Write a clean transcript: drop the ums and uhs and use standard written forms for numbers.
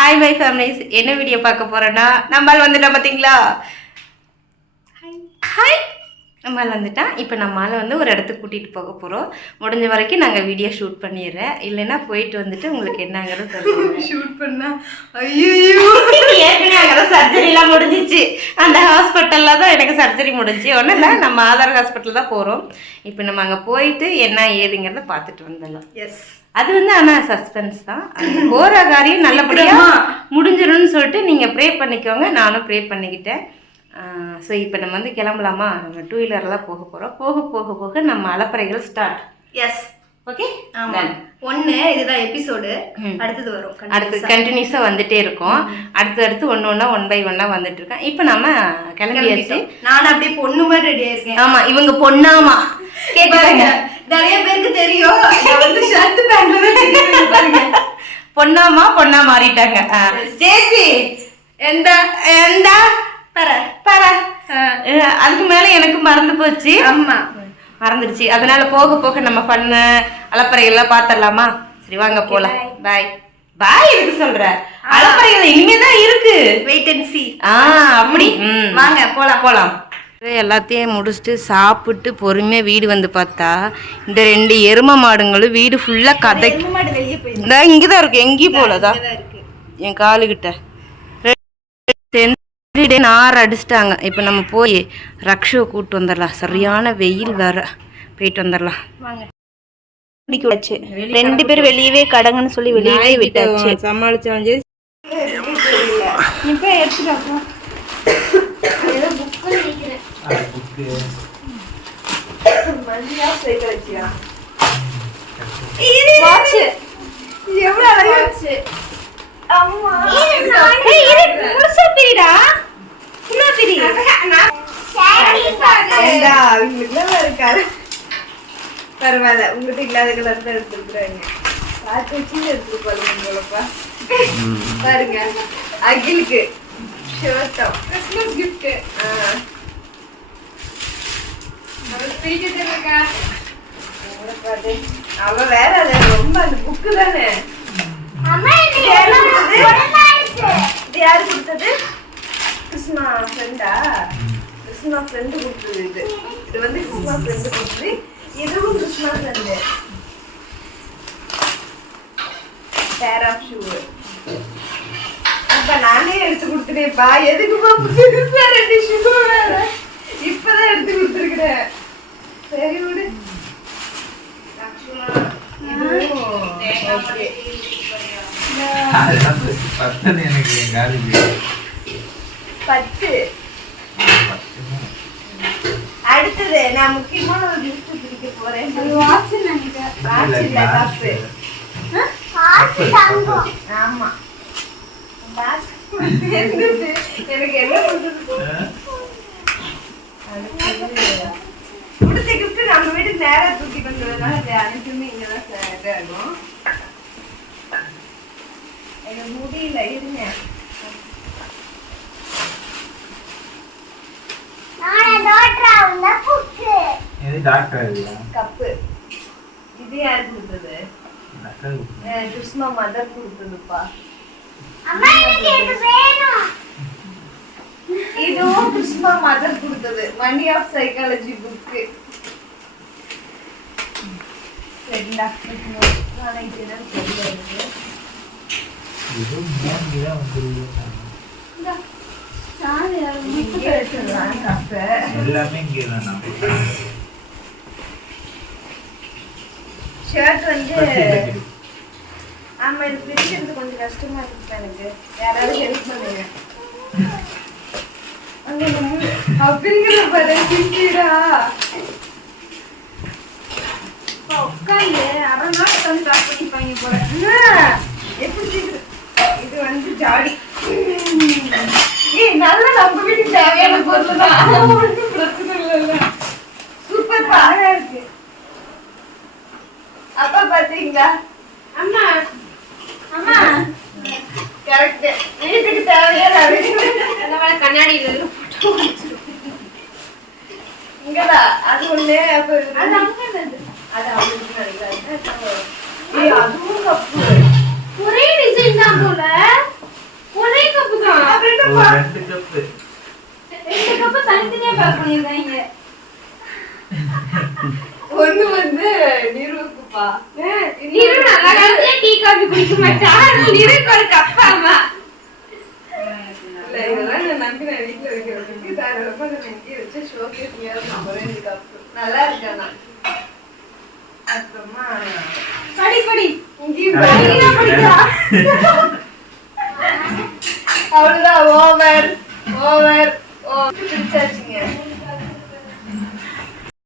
Hi my families, என்ன video பார்க்க போகிறோன்னா நம்மால் வந்துட்டோம் பார்த்தீங்களா. ஹாய் நம்மால் வந்துட்டான். இப்போ நம்மால் வந்து ஒரு இடத்துக்கு கூட்டிகிட்டு போக போகிறோம். முடிஞ்ச வரைக்கும் நாங்கள் வீடியோ ஷூட் பண்ணிடுறேன், இல்லைன்னா போயிட்டு வந்துட்டு உங்களுக்கு என்னங்கிறது சொல்லுங்கள். ஷூட் பண்ணால் ஐயோ ஏற்கனவே அங்கே தான் சர்ஜரிலாம் முடிஞ்சிச்சு. அந்த ஹாஸ்பிட்டலில் தான் எனக்கு சர்ஜரி முடிஞ்சு. ஒன்றும் இல்லை, நம்ம ஆதார் ஹாஸ்பிட்டல் தான் போகிறோம். இப்போ நம்ம அங்கே போயிட்டு என்ன ஏதுங்கிறத பார்த்துட்டு வந்துடலாம். எஸ், அது வந்து ஆனால் சஸ்பென்ஸ் தான். அது போகிற காரியம் நல்லபடியாக முடிஞ்சிடும்னு சொல்லிட்டு நீங்கள் ப்ரே பண்ணிக்கோங்க. நானும் ப்ரே பண்ணிக்கிட்டேன். ஸோ இப்போ நம்ம வந்து கிளம்பலாமா? நம்ம 2 வீலர்லாம் போக போகிறோம். போக போக போக நம்ம அலப்பறைகள் ஸ்டார்ட். S, okay. ஆமாம், ஒன்று இதுதான் எபிசோடு. அடுத்தது வரும், அடுத்து கண்டினியூஸாக வந்துட்டே இருக்கும். அடுத்து ஒன்று ஒன் பை ஒன்னாக வந்துட்டு இருக்கேன். இப்போ நம்ம கிளம்பியாச்சு. நான் அப்படியே பொண்ணு மாதிரி ரெடியாக இருக்கேன். ஆமாம், இவங்க பொண்ணாமா கேட்குறாங்க. நிறைய பேருக்கு தெரியும், வந்து ஷர்ட் பேண்ட்ல பொண்ணா மாறிட்டாங்க. சேச்சி எந்த எந்த பர அதுக்கு மேல எனக்கு மறந்து போச்சு. ஆமா, மறந்துடுச்சு. அதனால போக போக நம்ம பண்ண அலப்பறைகள்லாம் பாத்திரலாமா? சரி வாங்க போலாம். பாய் பாய். எதுக்கு சொல்ற? அலப்பறைகள் இனிமேதான் இருக்கு. Wait and see. அப்படி வாங்க போலாம். எல்லாத்தையும் முடிச்சுட்டு சாப்பிட்டு பொறுமையாக வீடு வந்து பார்த்தா இந்த 2 எரும மாடுங்களும் வீடு ஃபுல்லாக கதை. இங்கே தான் இருக்கு, எங்கேயும் போலதான் என் காலுக்கிட்ட 2 நார் அடிச்சிட்டாங்க. இப்போ நம்ம போய் ரக்ஷோ கூப்பிட்டு வந்துடலாம். சரியான வெயில் வேற, போயிட்டு வந்துடலாம். வச்சு 2 பேர் வெளியவே கடங்கன்னு சொல்லி வெளியவே விட்டாச்சு. சமாளிச்சாலும் இப்போ எடுத்துட்டு பரவாயில்ல, உங்ககிட்ட இல்லாத கலர் தான் எடுத்துருக்குறாங்க. பாருங்க, அகிலுக்கு ஷர்ட்டும் கிறிஸ்மஸ் கிஃப்ட். அவ வேற ரொம்ப அந்த புக்கு தானே. இது யாரு கொடுத்தது? கிருஷ்ணா ஃப்ரெண்டா? கிருஷ்ணா ஃப்ரெண்டு கொடுத்தது. இது வந்து கிருஷ்ணா ஃப்ரெண்டு கொடுத்தது. இதுவும் Krishna friend. Pair of shoe. அப்ப நானே எடுத்து கொடுத்துட்டேன்ப்பா. எதுக்குப்பா புதுசா 2 ஷூ வேற இப்பதான் எடுத்து கொடுத்துருக்கிறேன். சரி விடு. அடுத்தது நான் முக்கியமான ஒரு கிஃப்ட் பிடிக்க போறேன். ஆமா, எனக்கு என்ன பிடிச்ச கிஃப்ட் நம்ம வீட்டுக்கு நேரா தூக்கி கொண்டுறதுனால அனைத்துமே இங்கதான் இதாகும். எனக்கு முடியல, இருங்க. கப்பு. இது யாரு கொடுத்தது? கிருஷ்ணா மதர் கொடுத்ததுப்பா. இதுவும் கிருஷ்ணா மதர் கொடுத்தது. மணி ஆஃப் சைக்காலஜி புக்கு. சரிடா, ஷர்ட் வந்து ஆமா, இது பிரிக்கிறது கொஞ்சம் கஷ்டமா இருக்கு எனக்கு. யாராவது ஹெல்ப் பண்ணுங்க. அப்படிங்கிற பாரு பிரிக்கிறா உட்காந்து அரை நாள் வந்து டாக் பண்ணிப்பாங்க போல. எப்படி சீக்கிரம். இது வந்து ஜாடி. நல்லா நம்ம வீட்டுக்கு தேவையான பொருள் தான். ஒன்றும் பிரச்சனை இல்லைல்ல. சூப்பர் பாரா இருக்கு. அப்பா பாத்தீங்களா? அம்மா அம்மா கரெக்ட். வீட்டுக்கு தேவையான கண்ணாடியில இங்கடா அது ஒண்ணு. அப்ப அது அங்க அது அவங்களுக்கு நினைக்கிறாங்க. அதுவும் கப்பு ஒரே டிசைன் தான் போல. 2 கப் 2 கப் தனித்தனியா பேக் பண்ணிருக்காங்க. ஒண்ணு வந்து நிறுவுக்குப்பா. நீரு நல்ல காலத்துல டீ காபி குடிக்க மாட்டா. நீருக்கு ஒரு கப்பாமா. இல்ல இதெல்லாம் நான் நம்பி நான் வீட்டுல வைக்கிறதுக்கு தாராளமா நான் இங்கே வச்சு ஷோகேஸ்லயா போறேன். இந்த கப்பு நல்லா இருக்கானா. அப்புறமா படி இங்கேயும் படிக்கிறா. அவ்வளவுதான் ஓவர் பிடிச்சாச்சு.